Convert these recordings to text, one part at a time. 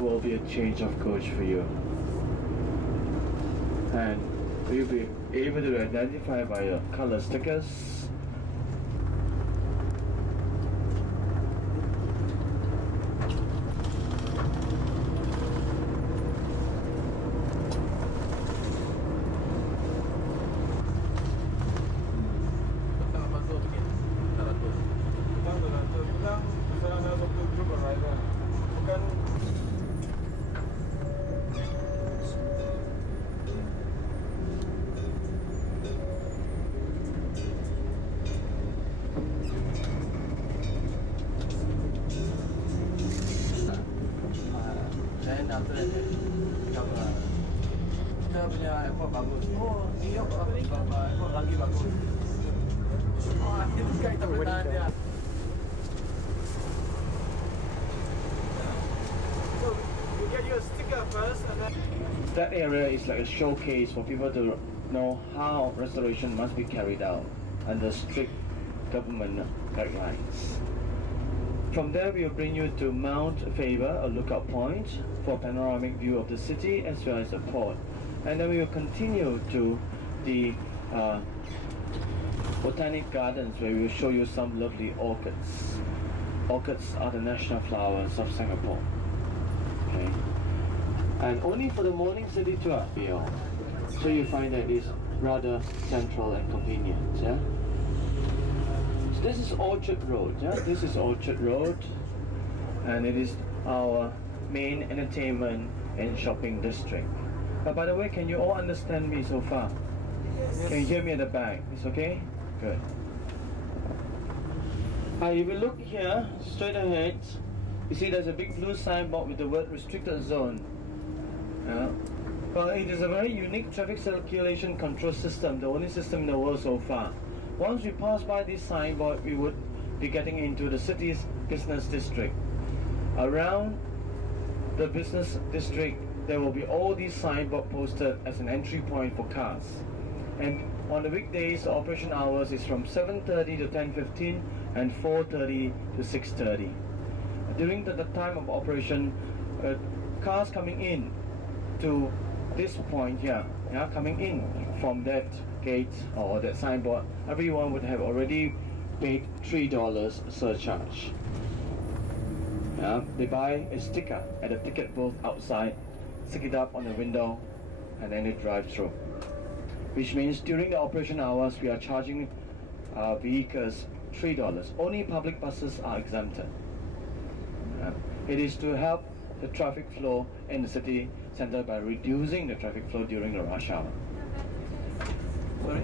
will be a change of coach for you. And you'll be able to identify by your color stickers. Then after that kita punya airport bagus. Oh, New York airport lagi bagus. Oh, itu kan kita bertahan dia. So, you get your sticker first and then That area is like a showcase for people to know how restoration must be carried out under strict government guidelines. From there, we will bring you to Mount Faber, a lookout point for panoramic view of the city as well as the port. And then we will continue to the Botanic Gardens, where we will show you some lovely orchids. Orchids are the national flowers of Singapore. Okay. And only for the morning city tour, so you find that it's rather central and convenient. Yeah. This is Orchard Road, yeah? This is Orchard Road, and it is our main entertainment and shopping district. But by the way, can you all understand me so far? yes. Can you hear me at the back? It's okay? Good. If you look here, straight ahead, you see there's a big blue signboard with the word restricted zone. Well, it is a very unique traffic circulation control system, the only system in the world so far. Once we pass by this signboard, we would be getting into the city's business district. Around the business district, there will be all these signboards posted as an entry point for cars. And on the weekdays, the operation hours is from 7:30 to 10:15 and 4:30 to 6:30. During the time of operation, cars coming in to this point here, coming in from that gate or that signboard, everyone would have already paid $3 surcharge. They buy a sticker at the ticket booth outside, stick it up on the window, and then they drive through. Which means during the operation hours, we are charging vehicles $3. Only public buses are exempted. It is to help the traffic flow in the city center by reducing the traffic flow during the rush hour. Sorry?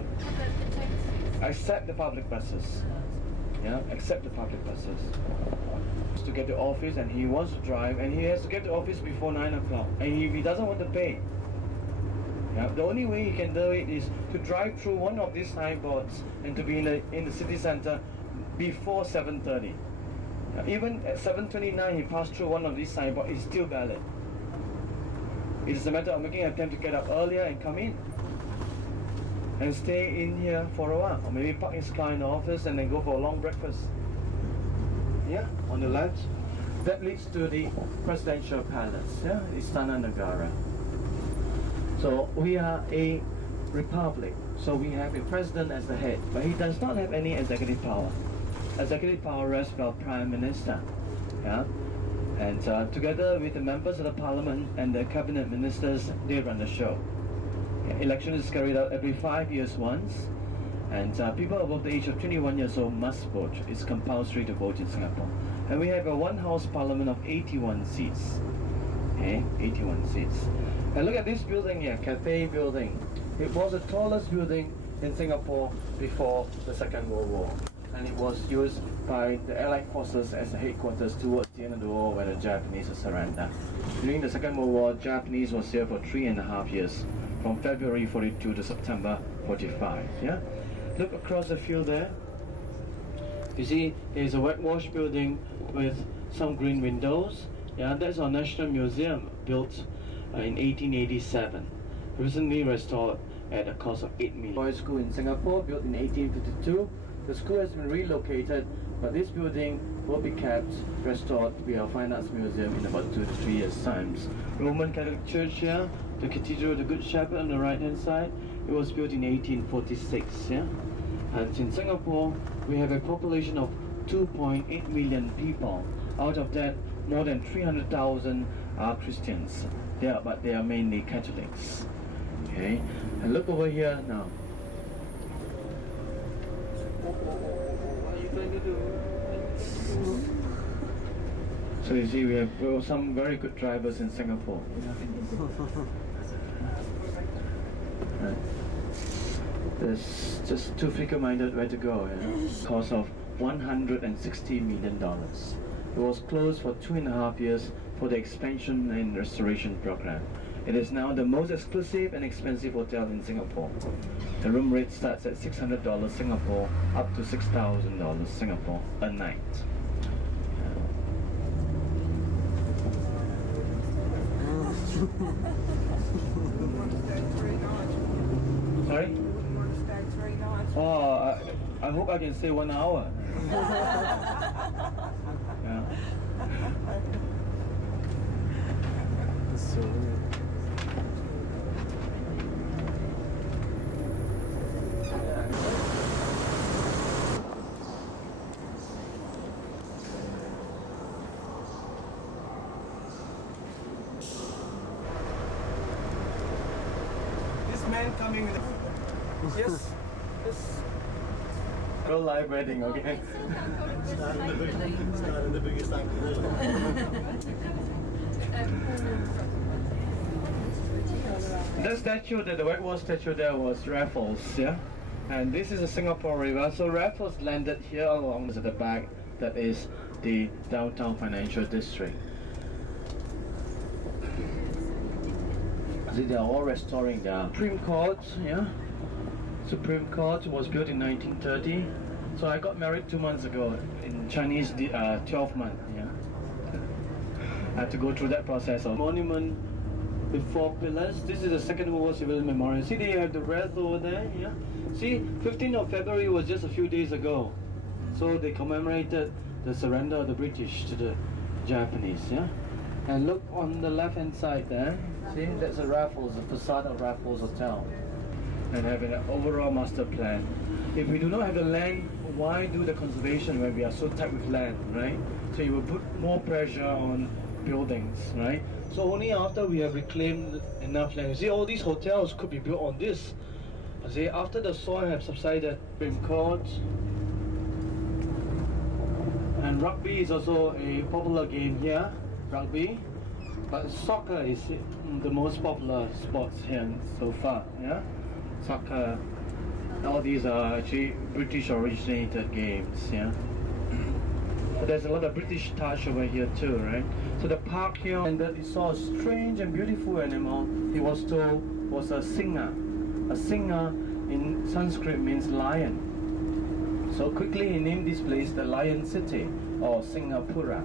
Except the public buses. Except the public buses. To get to office, and he wants to drive, and he has to get to office before 9 o'clock. And if he doesn't want to pay, the only way he can do it is to drive through one of these signboards and to be in the city center before 7:30. Even at 7:29, he passed through one of these signboards, it's still valid. It is a matter of making an attempt to get up earlier and come in and stay in here for a while, or maybe park his car in the office and then go for a long breakfast. On the left, that leads to the presidential palace, Istana Negara. So we are a republic, so we have a president as the head, but he does not have any executive power. Executive power rests with our prime minister, and together with the members of the parliament and the cabinet ministers, they run the show. Election is carried out every 5 years once, and people above the age of 21 years old must vote. It's compulsory to vote in Singapore. And we have a one-house parliament of 81 seats. 81 seats. And look at this building here, Cathay Building. It was the tallest building in Singapore before the Second World War. And it was used by the Allied forces as a headquarters towards the end of the war when the Japanese surrendered. During the Second World War, Japanese was here for 3.5 years, from February 42 to September 45. Look across the field there. You see, there's a whitewash building with some green windows. That's our National Museum, built in 1887. Recently restored at a cost of $8 million. Boys' School in Singapore, built in 1852. The school has been relocated But this building will be kept, restored to be a fine arts museum in about 2 to 3 years' time. Roman Catholic Church here, the Cathedral of the Good Shepherd on the right hand side, it was built in 1846. Yeah? And in Singapore, we have a population of 2.8 million people. Out of that, more than 300,000 are Christians. But they are mainly Catholics. Okay, and look over here now. What are you trying to do? So you see, we have some very good drivers in Singapore. Right. There's just too fickle-minded where to go. Cost of $160 million. It was closed for 2.5 years for the expansion and restoration program. It is now the most exclusive and expensive hotel in Singapore. The room rate starts at $600 Singapore up to $6,000 Singapore a night. Sorry? Oh, I hope I can stay 1 hour. Yeah. So this man coming with yes. Real live wedding, okay? Starting the biggest accident. That statue, the white wall statue there was Raffles, yeah? And this is the Singapore River. So Raffles landed here along the back. That is the downtown financial district. See, they are all restoring the Supreme Court, yeah? Supreme Court was built in 1930. So I got married 2 months ago. In Chinese, 12 months, yeah? I had to go through that process of monument with 4 pillars. This is the Second World War Civilian Memorial. See, they have the wreath over there, yeah? See, 15th of February was just a few days ago. So they commemorated the surrender of the British to the Japanese, yeah? And look on the left-hand side there. See, that's a Raffles, the facade of Raffles Hotel. And have an overall master plan. If we do not have the land, why do the conservation when we are so tight with land, right? So you will put more pressure on buildings, right? So only after we have reclaimed enough land. You see, all these hotels could be built on this. You see, after the soil have subsided, Supreme Court. And rugby is also a popular game here, rugby. But soccer is the most popular sports here so far, yeah? Soccer, all these are actually British originated games, yeah? But there's a lot of British touch over here too, right? So the park here, and that he saw a strange and beautiful animal, he was told was a singer. A singer in Sanskrit means lion. So quickly he named this place the Lion City, or Singapura.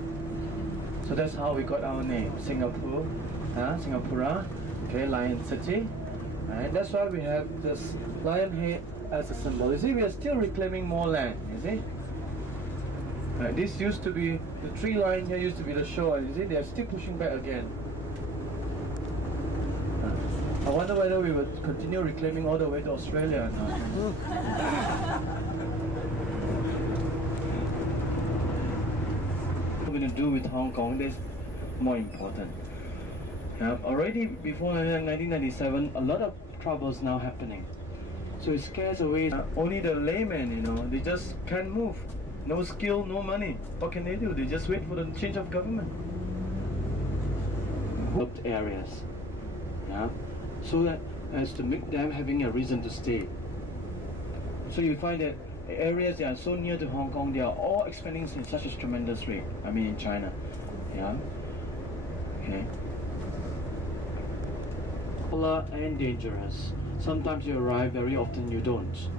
So that's how we got our name, Singapore, Singapura, okay, Lion City. And that's why we have this lion head as a symbol. You see, we are still reclaiming more land, you see? Right, this used to be, the tree line here used to be the shore, you see, they are still pushing back again. I wonder whether we would continue reclaiming all the way to Australia or not. What we're going to do with Hong Kong, that's more important. Already before 1997, a lot of troubles now happening. So it scares away only the laymen, you know, they just can't move. No skill, no money. What can they do? They just wait for the change of government. Developed areas, yeah, so that as to make them having a reason to stay. So you find that areas that are so near to Hong Kong, they are all expanding in such a tremendous rate. I mean in China, yeah, okay. Popular and dangerous. Sometimes you arrive, very often you don't.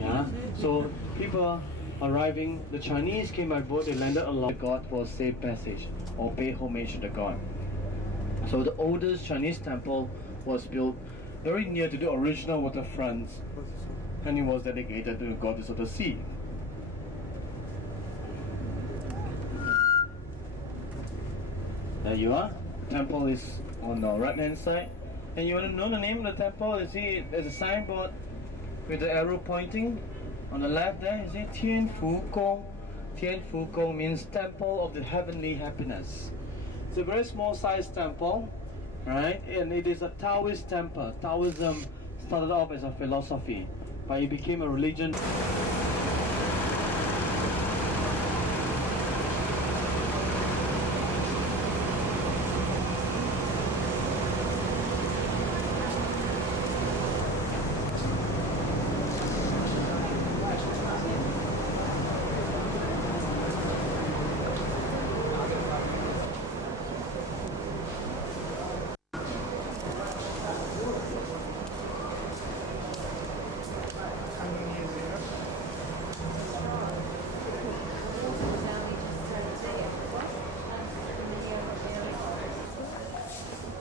Yeah. So people arriving, the Chinese came by boat, they landed along the god for safe passage or pay homage to the god. So the oldest Chinese temple was built very near to the original waterfront, and it was dedicated to the goddess of the sea. There you are. Temple is on the right hand side. And you want to know the name of the temple? You see, there's a signboard with the arrow pointing on the left there. You see, Tian Fu Gong. Tian Fu Gong means Temple of the Heavenly Happiness. It's a very small sized temple, right? And it is a Taoist temple. Taoism started off as a philosophy, but it became a religion.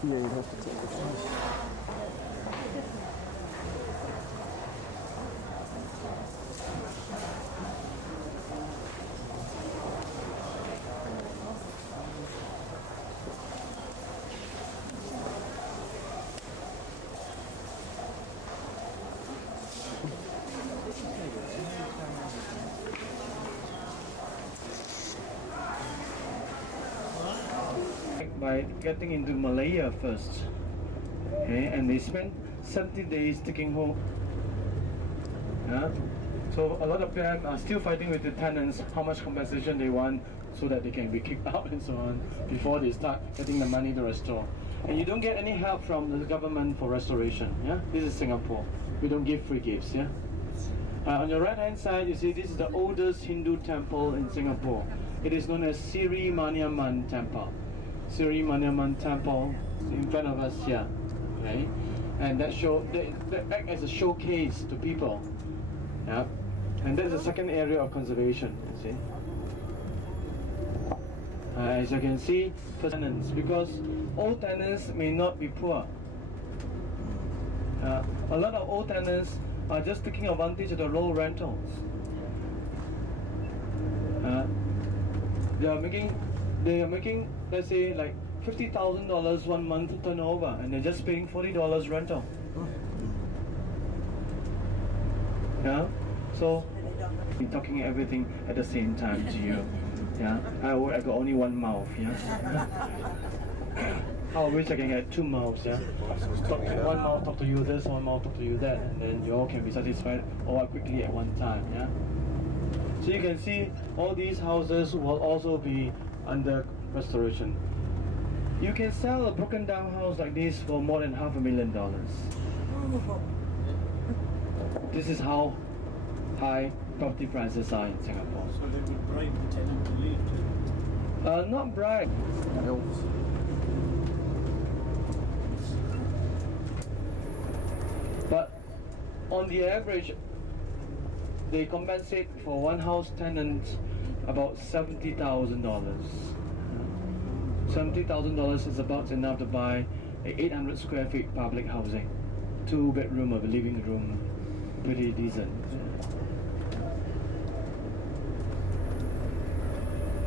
Yeah, you have to take the flash. By getting into Malaya first, okay, and they spent 70 days taking home. So a lot of them are still fighting with the tenants how much compensation they want so that they can be kicked out and so on before they start getting the money to restore. And you don't get any help from the government for restoration. Yeah, this is Singapore. We don't give free gifts. Yeah. On your right hand side, you see this is the oldest Hindu temple in Singapore. It is known as Sri Maniamman Temple. Sri Maniamman Temple in front of us here, right? And that act as a showcase to people. Yeah. And that's the second area of conservation, you see. As you can see, for tenants, because old tenants may not be poor. A lot of old tenants are just taking advantage of the low rentals. They are making, let's say, like $50,000 1 month turnover, and they're just paying $40 rental. Yeah, so I'm talking everything at the same time to you. Yeah, I got only one mouth. Yeah. I wish I can get two mouths. Yeah, one mouth talk to you this, one mouth talk to you that, and then you all can be satisfied all quickly at one time. Yeah. So you can see all these houses will also be under restoration. You can sell a broken down house like this for more than $500,000. This is how high property prices are in Singapore. So they would bribe the tenant to leave too? Not bribe. But on the average, they compensate for one house tenant about $70,000. $70,000 is about enough to buy a 800 square feet public housing, 2-bedroom of a living room, pretty decent.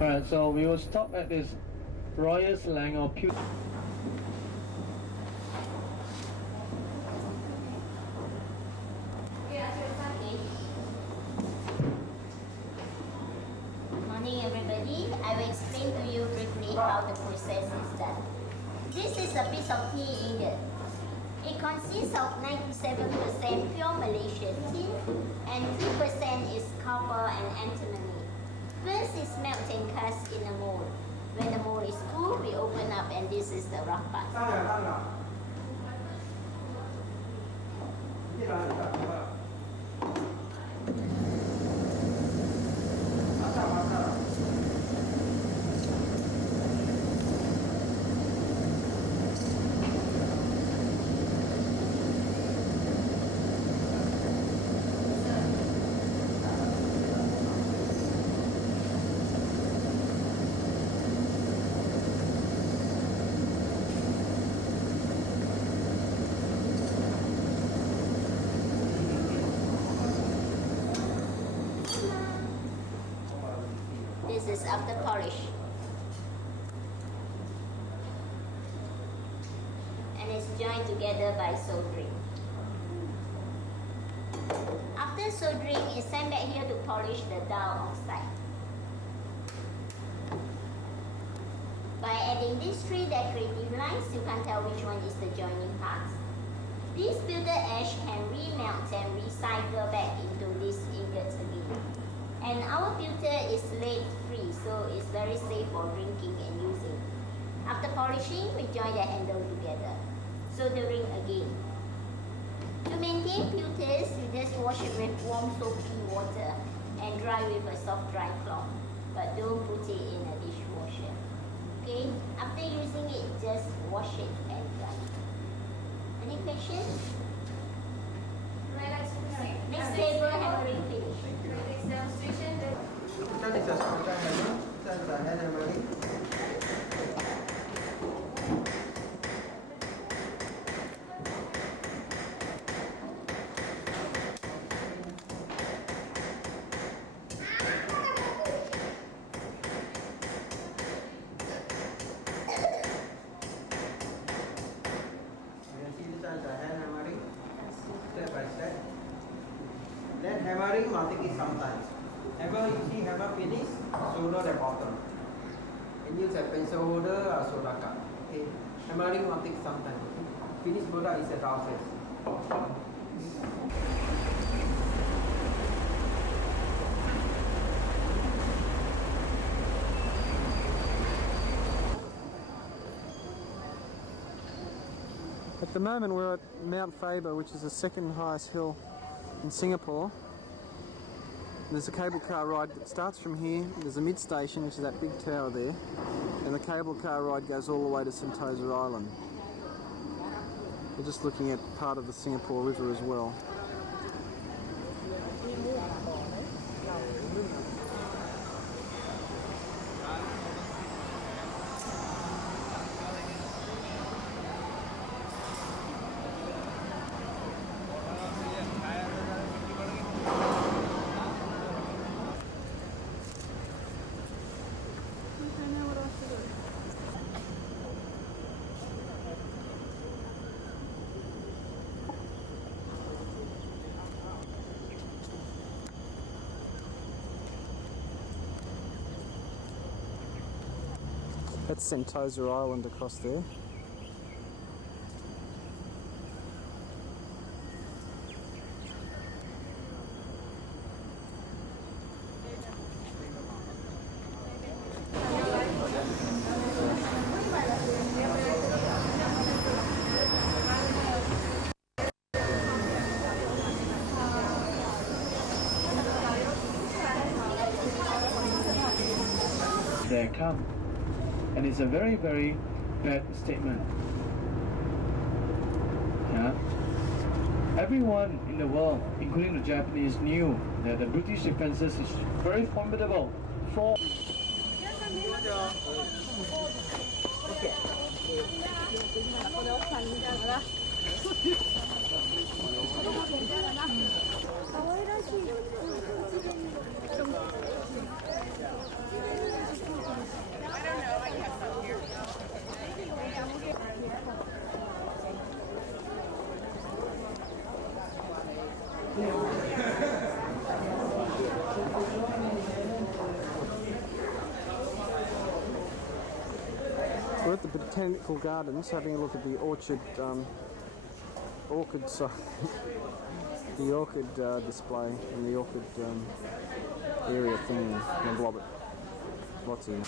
Alright, so we will stop at this Royal Selangor Pew. Morning everybody, I will explain to you briefly how the process is done. This is a piece of tea ingot. It consists of 97% pure Malaysian tin and 2% is copper and antimony. First is melt and cast in a mold. When the mold is full, we open up and this is the rough part. This is after polish. joined together by soldering. After soldering, it's sent back here to polish the dial on site. By adding these three decorative lines, you can tell which one is the joining parts. This filter ash can remelt and recycle back into these ingots again. And our filter is lead-free, so it's very safe for drinking and using. After polishing, we join the handle together. Soldering again. To maintain filters, you just wash it with warm soapy water and dry with a soft dry cloth. But don't put it in a dishwasher. Okay? After using it, just wash it and dry. Any questions? Next table, hammering finish. Next demonstration. That is a splinter hammer. That's the hand hammering. Step by step. Then hammering will take it sometimes. Ever you see hammer finish, solder the bottom. And use a pencil holder or solder cut. Okay. Hammering will take some time. Finished product is a downstairs. At the moment we're at Mount Faber, which is the second highest hill in Singapore. There's a cable car ride that starts from here. There's a mid station, which is that big tower there, and the cable car ride goes all the way to Sentosa Island. We're just looking at part of the Singapore River as well. That's Sentosa Island across there. They come. And it's a very, very bad statement. Yeah? Everyone in the world, including the Japanese, knew that the British defenses is very formidable. We're at the Botanical Gardens having a look at the orchid, the orchid display and the orchid area thing in Blobbit. Lots of them.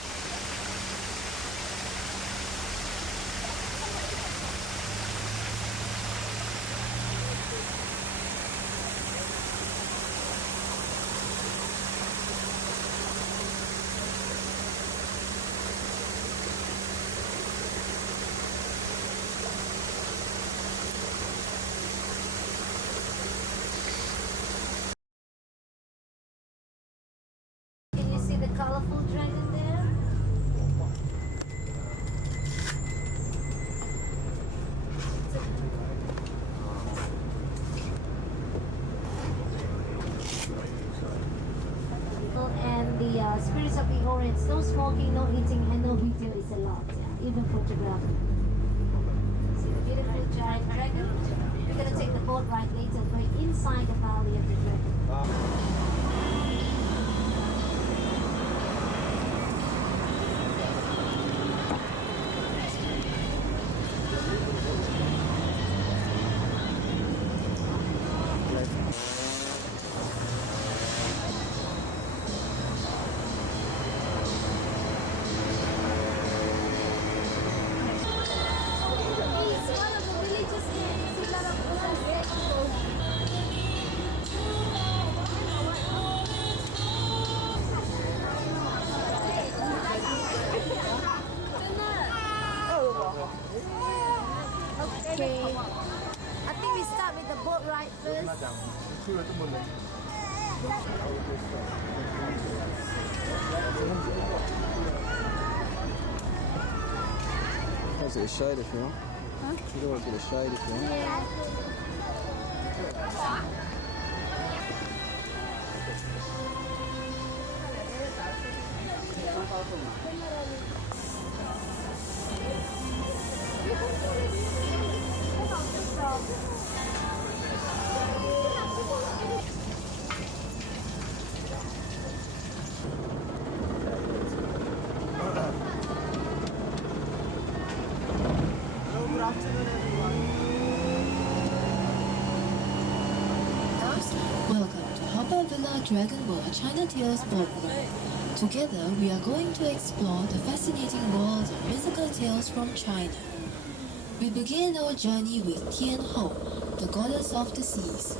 Can you see the colorful dragon there? And the spirits of the Orient, no smoking, no eating, and no video is allowed. Yeah, even photography. See the beautiful giant dragon. We're gonna take the boat ride later, going inside the belly of the dragon. It's one of the religious games. A lot of people. Okay. I think we start with the boat ride first. There's a shade if you want. You don't want to get a shade if you want. Yeah. Welcome to Haw Par Villa Dragon World China Tales boat ride. Together, we are going to explore the fascinating world of mythical tales from China. We begin our journey with Tian Hou, the goddess of the seas.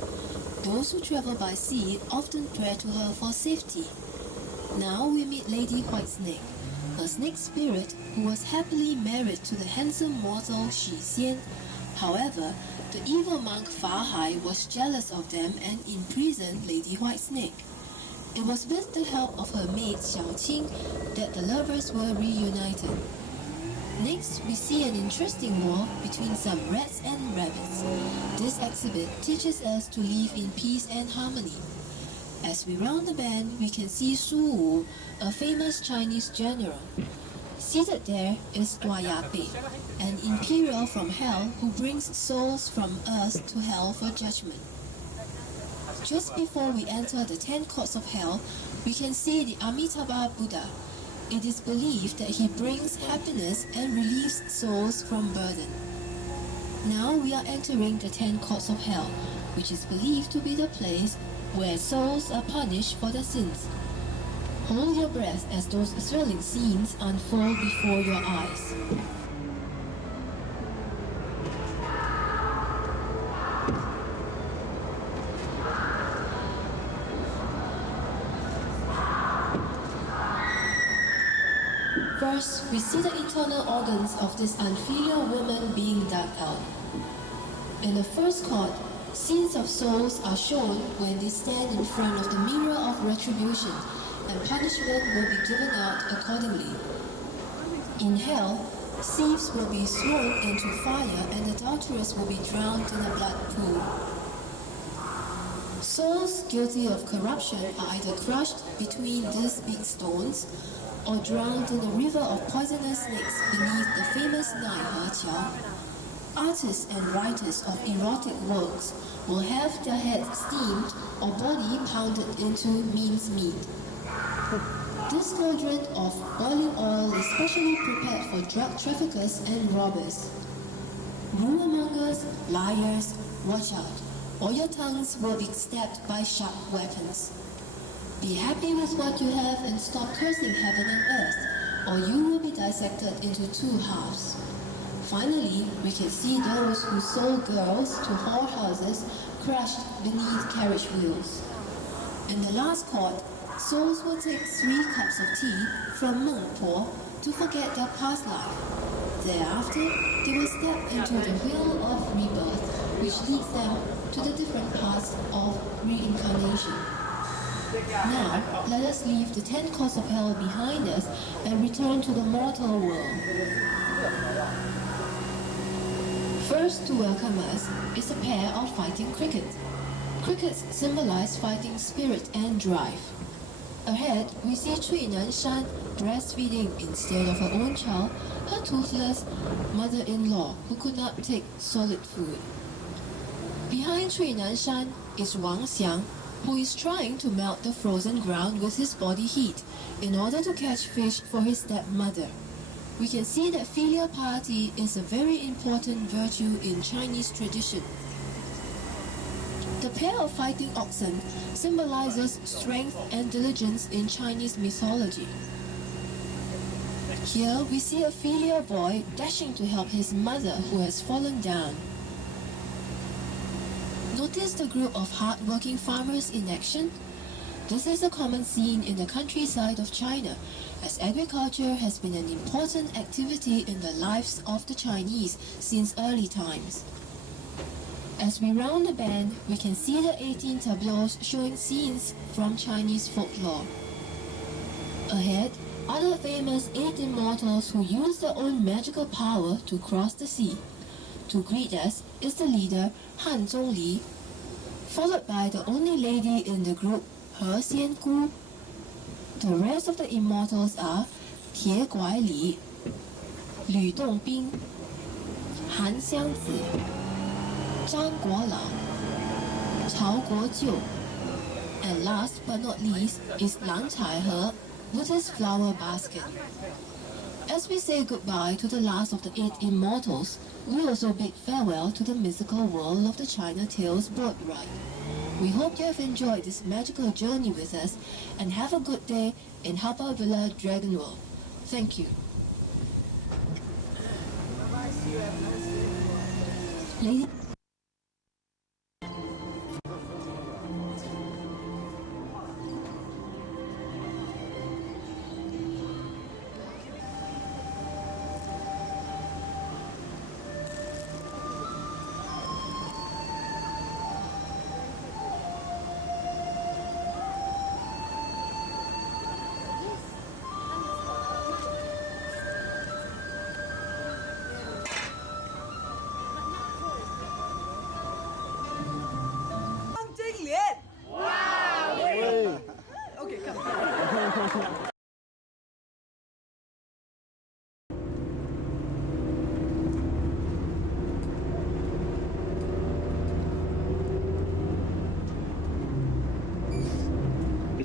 Those who travel by sea often pray to her for safety. Now we meet Lady Whitesnake, a snake spirit who was happily married to the handsome mortal Shi Xian. However, the evil monk Fa Hai was jealous of them and imprisoned Lady Whitesnake. It was with the help of her maid Xiao Qing that the lovers were reunited. Next, we see an interesting war between some rats and rabbits. This exhibit teaches us to live in peace and harmony. As we round the bend, we can see Su Wu, a famous Chinese general. Seated there is Dua Ya Bei, an imperial from hell who brings souls from earth to hell for judgment. Just before we enter the 10 courts of hell, we can see the Amitabha Buddha. It is believed that he brings happiness and relieves souls from burden. Now we are entering the 10 courts of hell, which is believed to be the place where souls are punished for their sins. Hold your breath as those thrilling scenes unfold before your eyes. First, we see the internal organs of this unfilial woman being dug out. In the first court, scenes of souls are shown when they stand in front of the mirror of retribution, and punishment will be given out accordingly. In hell, thieves will be thrown into fire and adulterers will be drowned in a blood pool. Souls guilty of corruption are either crushed between these big stones or drowned in a river of poisonous snakes beneath the famous Nai He Qiao. Artists and writers of erotic works will have their heads steamed or body pounded into mince meat. This cauldron of boiling oil is specially prepared for drug traffickers and robbers. Rumormongers, liars, watch out, or your tongues will be stabbed by sharp weapons. Be happy with what you have and stop cursing heaven and earth, or you will be dissected into 2 halves. Finally, we can see those who sold girls to whorehouses crushed beneath carriage wheels. In the last court, souls will take 3 cups of tea from Meng Po to forget their past life. Thereafter, they will step into the wheel of rebirth, which leads them to the different paths of reincarnation. Now, let us leave the 10 courts of hell behind us and return to the mortal world. First to welcome us is a pair of fighting crickets. Crickets symbolize fighting spirit and drive. Ahead, we see Cui Nanshan breastfeeding instead of her own child, her toothless mother-in-law who could not take solid food. Behind Cui Nanshan is Wang Xiang, who is trying to melt the frozen ground with his body heat in order to catch fish for his stepmother. We can see that filial piety is a very important virtue in Chinese tradition. The pair of fighting oxen symbolizes strength and diligence in Chinese mythology. Here we see a filial boy dashing to help his mother who has fallen down. Notice the group of hard-working farmers in action? This is a common scene in the countryside of China, as agriculture has been an important activity in the lives of the Chinese since early times. As we round the bend, we can see the 18 tableaus showing scenes from Chinese folklore. Ahead, other famous 8 immortals who use their own magical power to cross the sea. To greet us is the leader Han Zhongli, followed by the only lady in the group, He Xiangu. The rest of the immortals are Tie Guai Li, Lü Dongbing, Han Xiangzi, Zhang Guolang, Cao Guojiu, and last but not least is Lan Caihe with his flower basket. As we say goodbye to the last of the 8 immortals, we also bid farewell to the mythical world of the China Tales boat ride. We hope you have enjoyed this magical journey with us and have a good day in Haw Villa Dragon World. Thank you. Ladies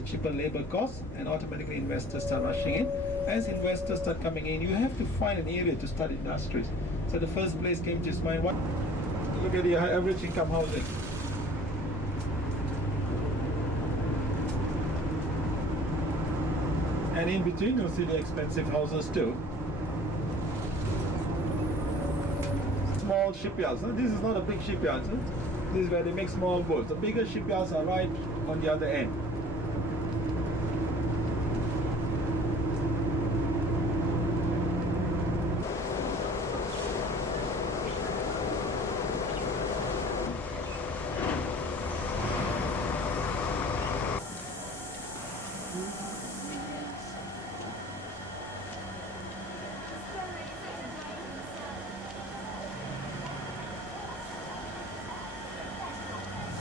cheaper labor costs, and automatically investors start rushing in. As investors start coming in, you have to find an area to start industries. So the first place came to mind, what? Look at the average income housing. And in between you'll see the expensive houses too. Small shipyards. Now, this is not a big shipyard. This is where they make small boats. The bigger shipyards are right on the other end.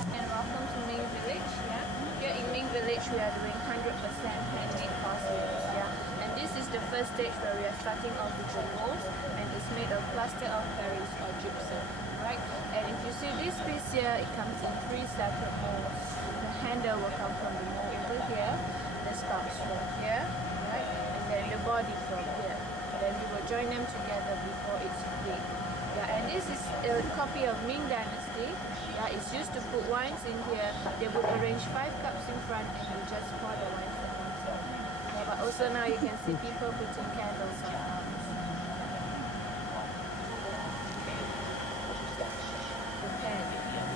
And welcome to Ming Village. Yeah, here in Ming Village we are doing 100% handmade porcelains. Yeah, and this is the first stage where we are starting off with the molds, and it's made of plaster of Paris or gypsum. Right, and if you see this piece here, it comes in 3 separate molds. The handle will come from the mold over here, the stalks from here, right, and then the body from here. Then we will join them together before it's baked. Yeah, and this is a copy of Ming Dynasty. Yeah, it's used to put wines in here. They would arrange 5 cups in front and you just pour the wines at one time. Yeah, but also now you can see people putting candles on the pan.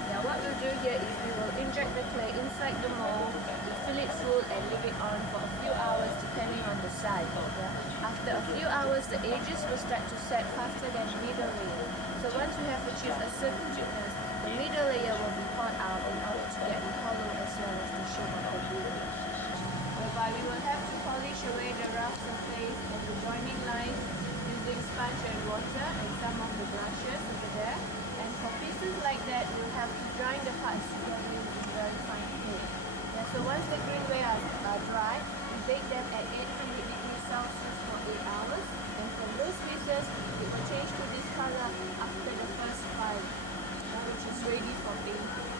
Yeah, what we'll do here is we will inject the clay inside the mold, we fill it full and leave it on for a few hours depending on the size. Yeah. After a few hours, the edges will start to set faster than the middle layer. So once we have achieved a certain thickness, the middle layer will be poured out in order to get the hollow as well as the shape of the building. Whereby we will have to polish away the rough surface and the joining lines using sponge and water and some of the brushes over there. And for pieces like that, we'll have to grind the parts together with very fine clay. Yeah, so once the greenware are dry, bake them at 800 degrees Celsius for 8 hours. And from those pieces, it will change to this color after the first 5, which is ready for painting.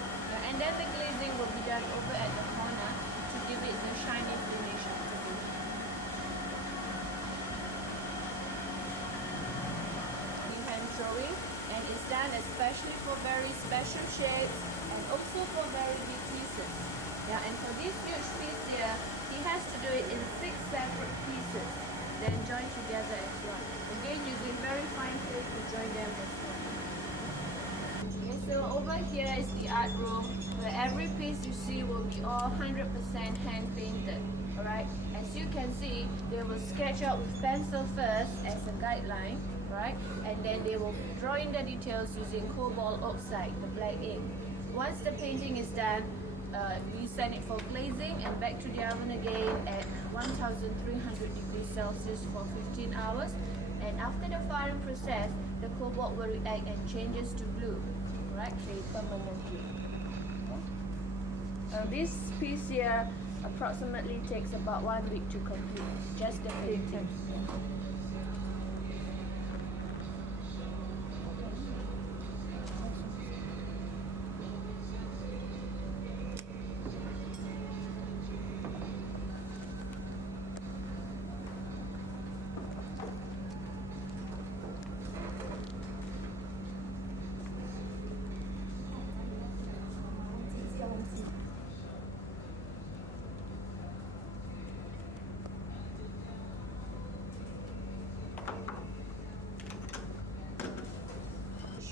And then the glazing will be done over at the corner to give it the shiny finish of the paint. Hand drawing, and it's done especially for very special shapes and also for very big pieces. Yeah, and for this huge piece here, he has to do it in 6 separate pieces, then join together as one. Again, using very fine tape to join them as one. Okay, so over here is the art room, where every piece you see will be all 100% hand painted. Alright, as you can see, they will sketch out with pencil first as a guideline, right? And then they will draw in the details using cobalt oxide, the black ink. Once the painting is done, we send it for glazing and back to the oven again at 1300 degrees Celsius for 15 hours. And after the firing process, the cobalt will react and changes to blue, right? Permanently. This piece here approximately takes about 1 week to complete, just the painting.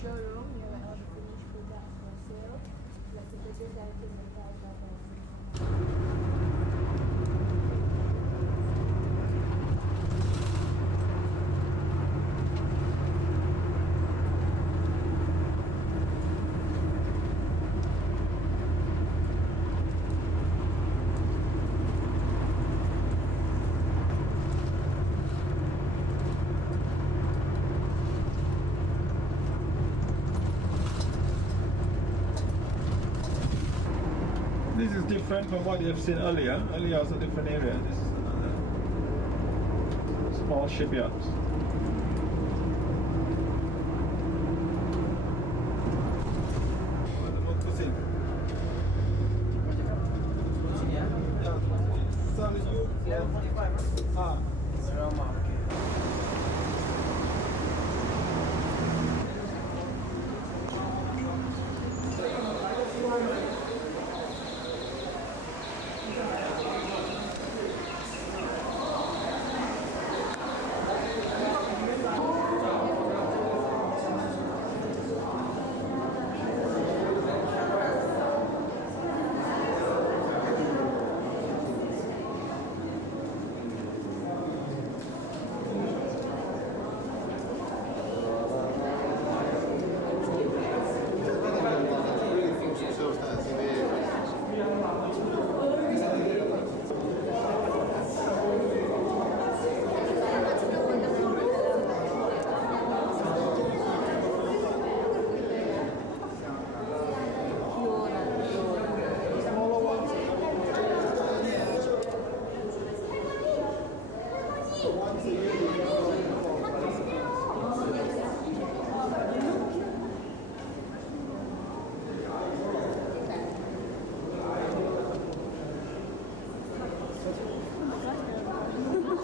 Showroom, you have all the finished products for sale, like the business items and This is different from what you have seen earlier. Earlier was a different area. This is another small shipyards.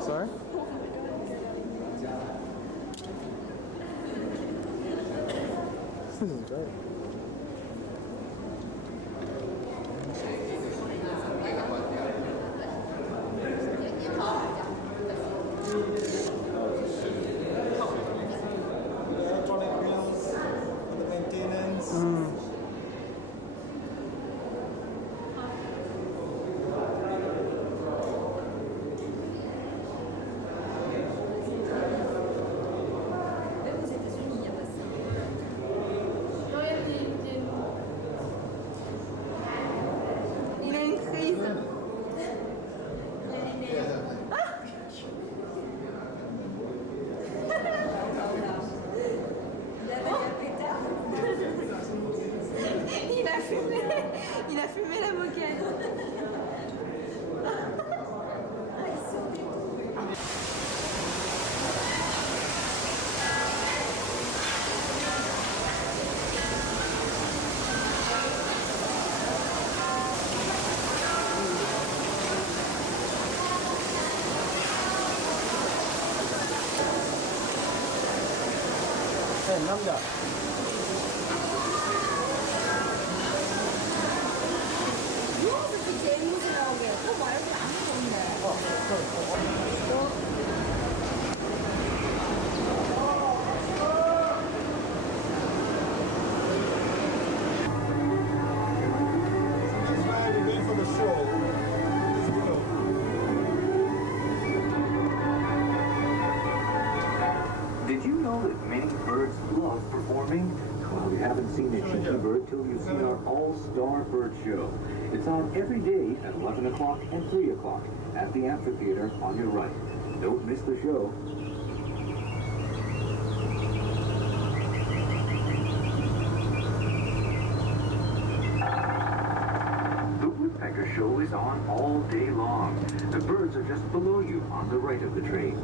Sorry? This is great. Electronic wheels, the maintenance. Il a une crise. Il a fumé la moquette. number. That's why we're going for the show. Did you know that many birds love performing? Well, you haven't seen a cheeky bird till you've seen our all-star bird show. It's on every day at 11 o'clock and 3 o'clock at the amphitheater on your right. Don't miss the show. The woodpecker show is on all day long. The birds are just below you on the right of the train.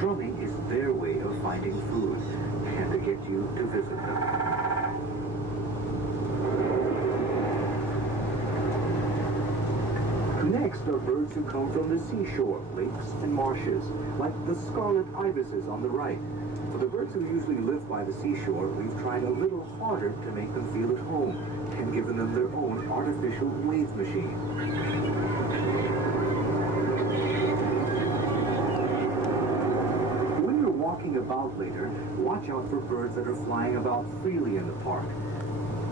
Drumming is their way of finding food and to get you to visit them. Next are birds who come from the seashore, lakes and marshes, like the scarlet ibises on the right. For the birds who usually live by the seashore, we've tried a little harder to make them feel at home and given them their own artificial wave machine. When you're walking about later, watch out for birds that are flying about freely in the park.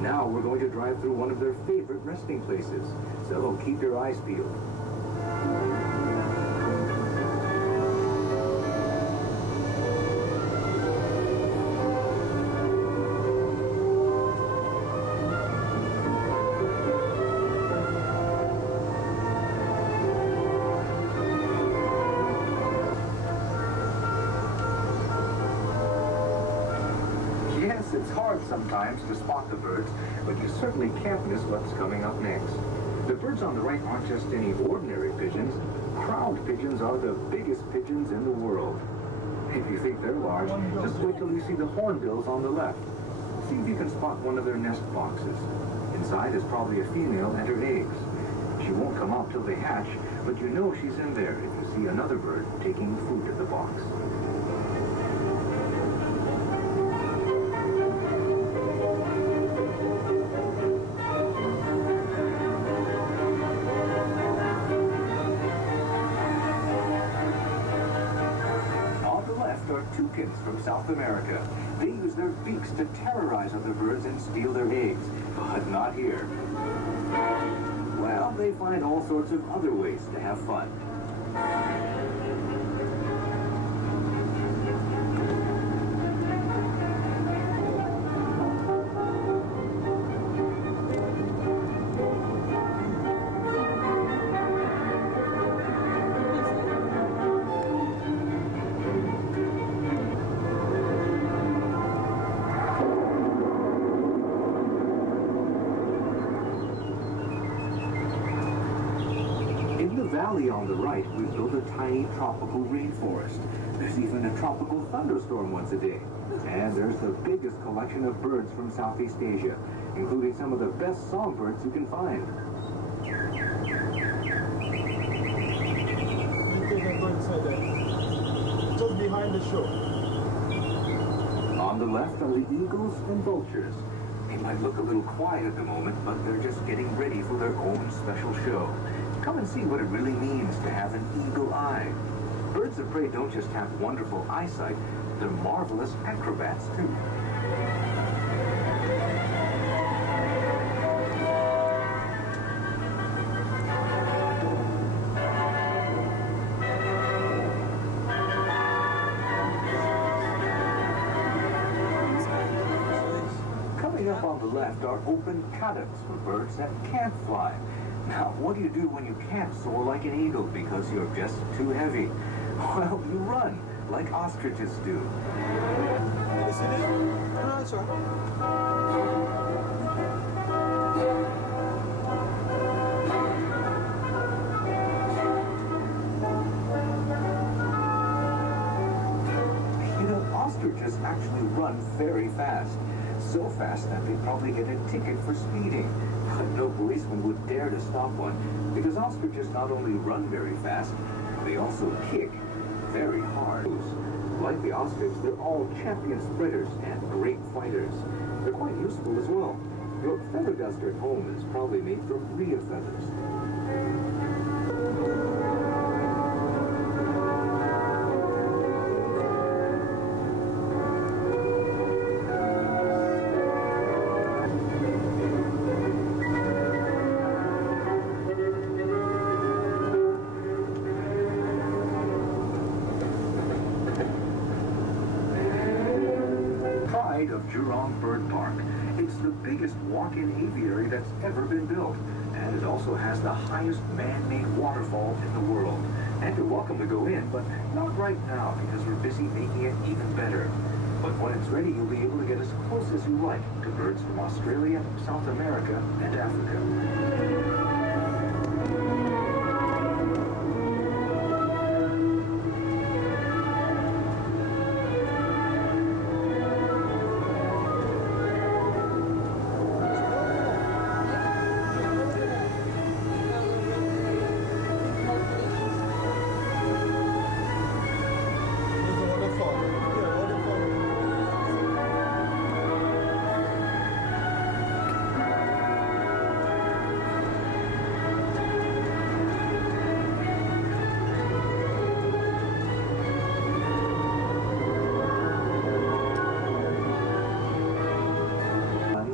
Now we're going to drive through one of their favorite resting places, so keep your eyes peeled. Yes, it's hard sometimes to spot the birds, but you certainly can't miss what's coming up next. The birds on the right aren't just any ordinary pigeons. Crowned pigeons are the biggest pigeons in the world. If you think they're large, just wait till you see the hornbills on the left. See if you can spot one of their nest boxes. Inside is probably a female and her eggs. She won't come out till they hatch, but you know she's in there if you see another bird taking food at the box. Are toucans from South America. They use their beaks to terrorize other birds and steal their eggs, but not here. Well, they find all sorts of other ways to have fun. Valley on the right, we've built a tiny tropical rainforest. There's even a tropical thunderstorm once a day. And there's the biggest collection of birds from Southeast Asia, including some of the best songbirds you can find. Just behind the show. On the left are the eagles and vultures. They might look a little quiet at the moment, but they're just getting ready for their own special show. Come and see what it really means to have an eagle eye. Birds of prey don't just have wonderful eyesight, they're marvelous acrobats too. Coming up on the left are open paddocks for birds that can't fly. Now, what do you do when you can't soar like an eagle because you're just too heavy? Well, you run, like ostriches do. You know, ostriches actually run very fast. So fast that they probably get a ticket for speeding. But no policeman would dare to stop one, because ostriches not only run very fast, they also kick very hard. Like the ostrich, they're all champion sprinters and great fighters. They're quite useful as well. Your feather duster at home is probably made from rhea feathers. Of Jurong Bird Park. It's the biggest walk-in aviary that's ever been built, and it also has the highest man-made waterfall in the world. And you're welcome to go in, but not right now because we're busy making it even better. But when it's ready, you'll be able to get as close as you like to birds from Australia, South America, and Africa.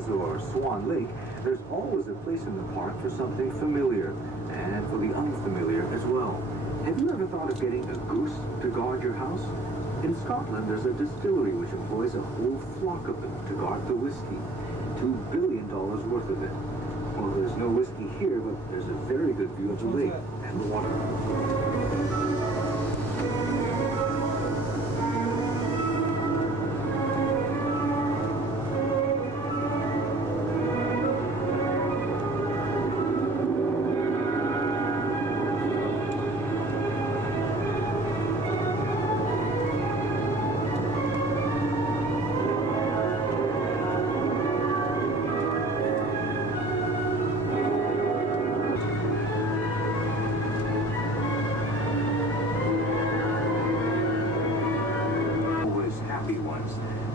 Or Swan Lake, there's always a place in the park for something familiar and for the unfamiliar as well. Have you ever thought of getting a goose to guard your house? In Scotland, there's a distillery which employs a whole flock of them to guard the whiskey. $2 billion worth of it. Well, there's no whiskey here, but there's a very good view of the lake and the water.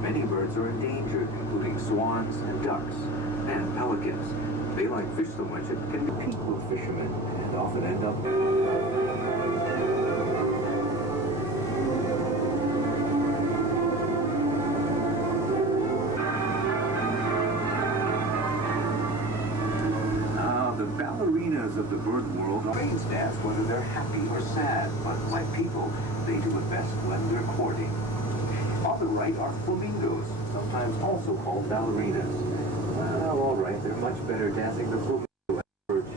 Many birds are endangered, including swans and ducks and pelicans. They like fish so much it can compete with fishermen and often end up... Now, the ballerinas of the bird world always dance whether they're happy or sad, but like people, they do it best when they're courting. On the right are flamingos, sometimes also called ballerinas. Well, all right, they're much better dancing the flamingo than birds.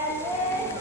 And then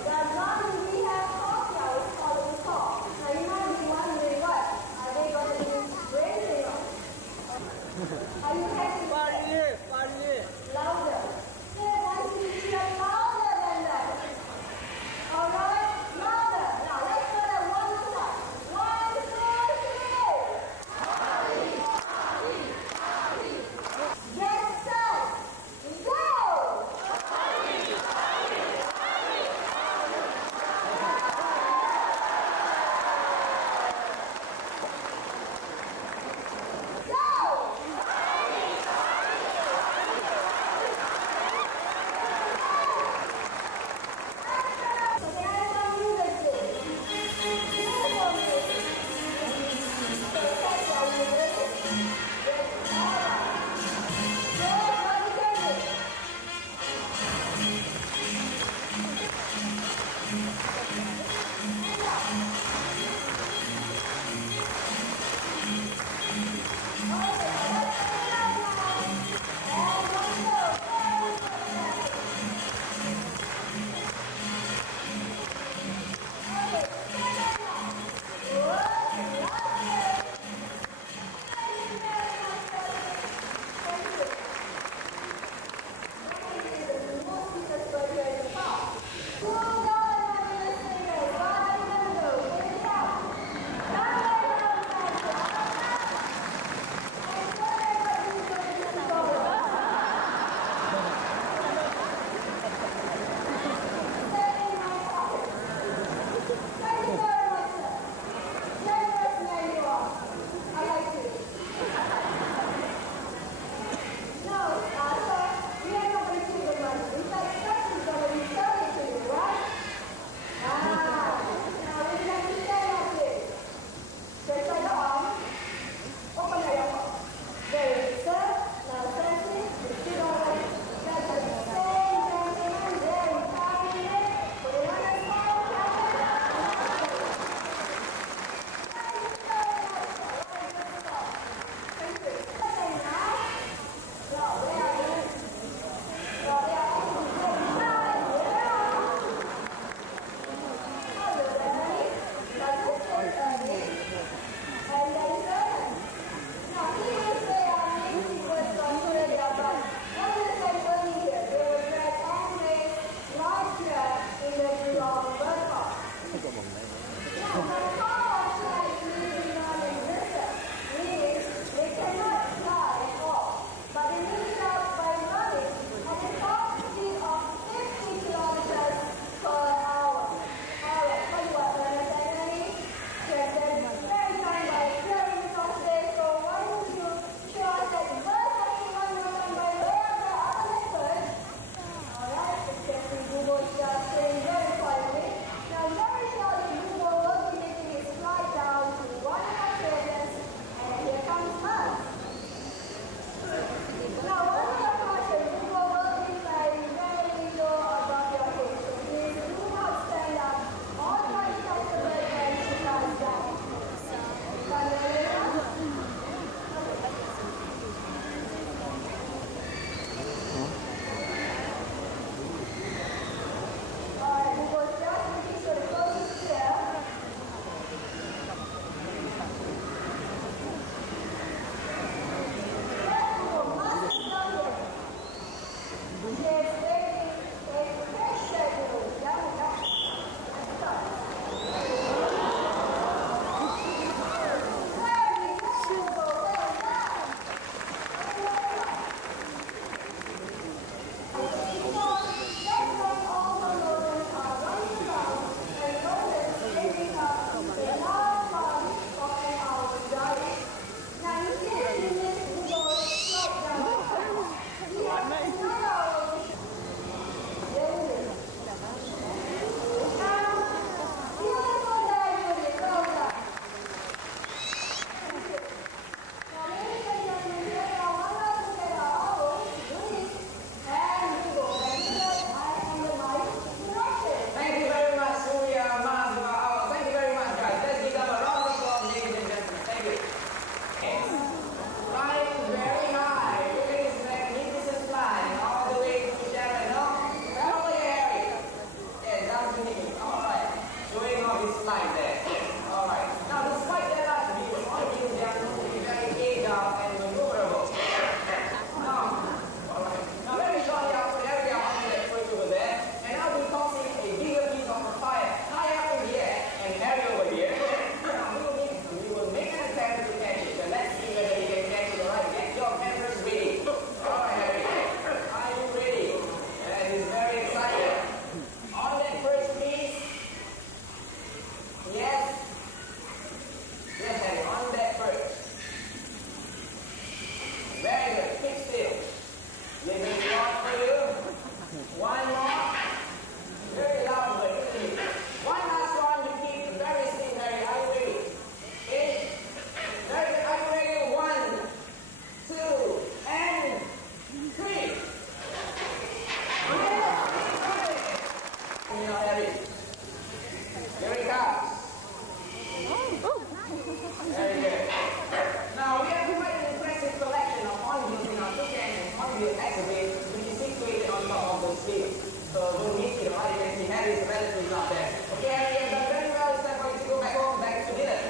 this exhibit, which is situated on top of the sphere. So we'll meet you, right? You can see Harry's relatives up there. Okay, Harry, you've done very well. It's time for you to go back home, back to dinner.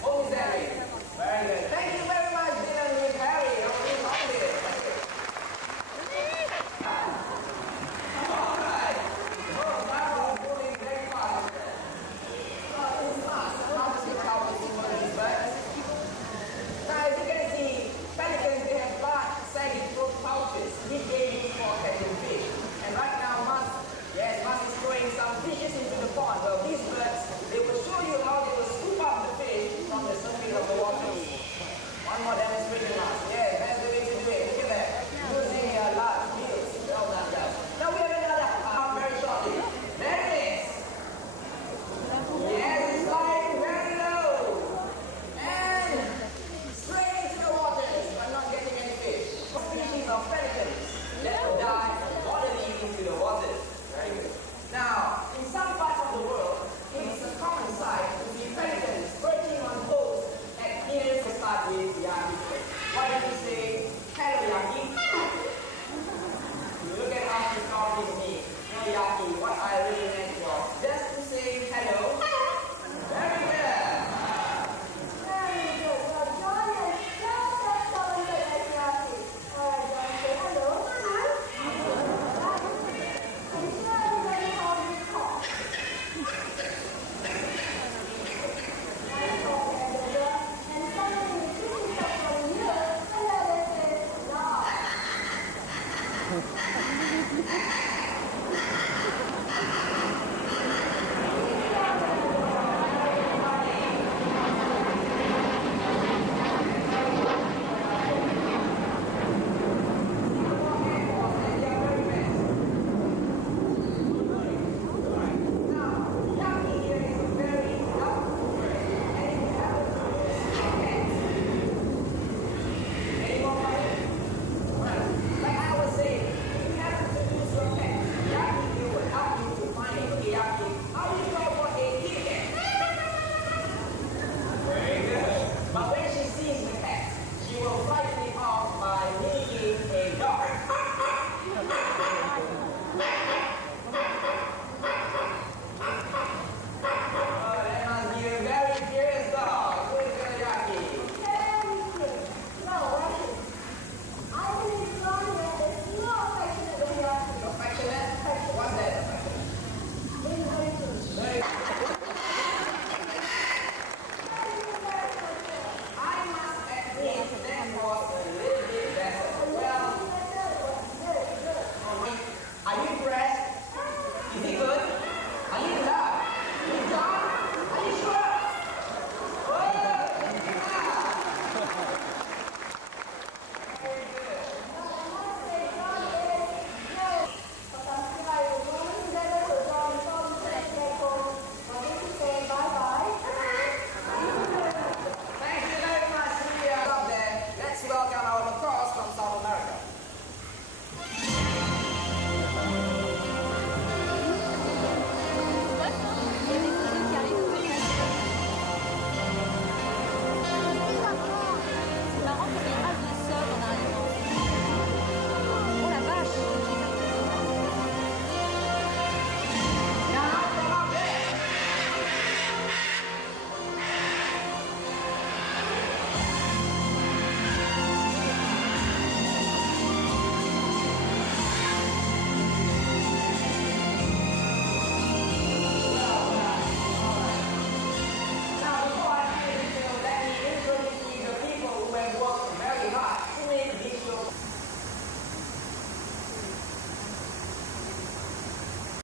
Home is Harry. Very good. Thank you very much, dinner with Harry. I'll see you home dinner. Thank you. All right. Oh, now we're moving very fast. It's fast. How does it help us in one of these birds? Now, as you can see, pelicans, they have large, saggy throat pouches, which